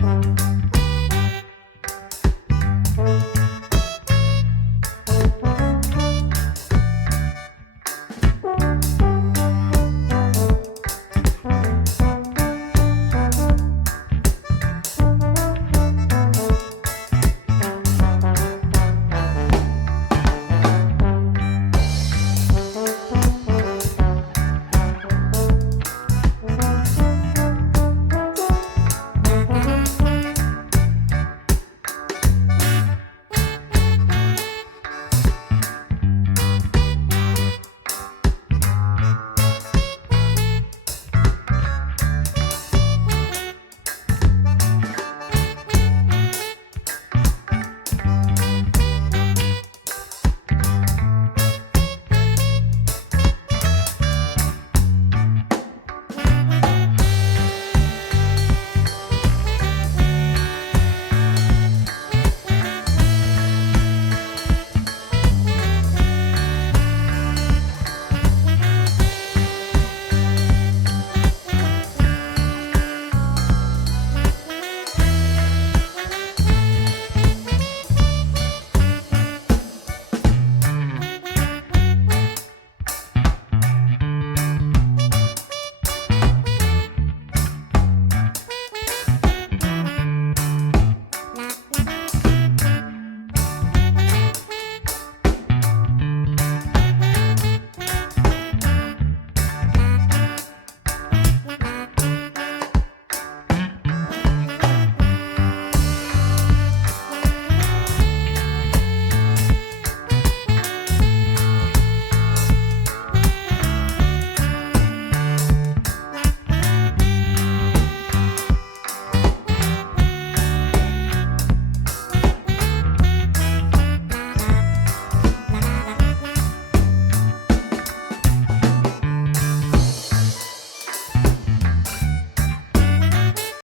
Bye.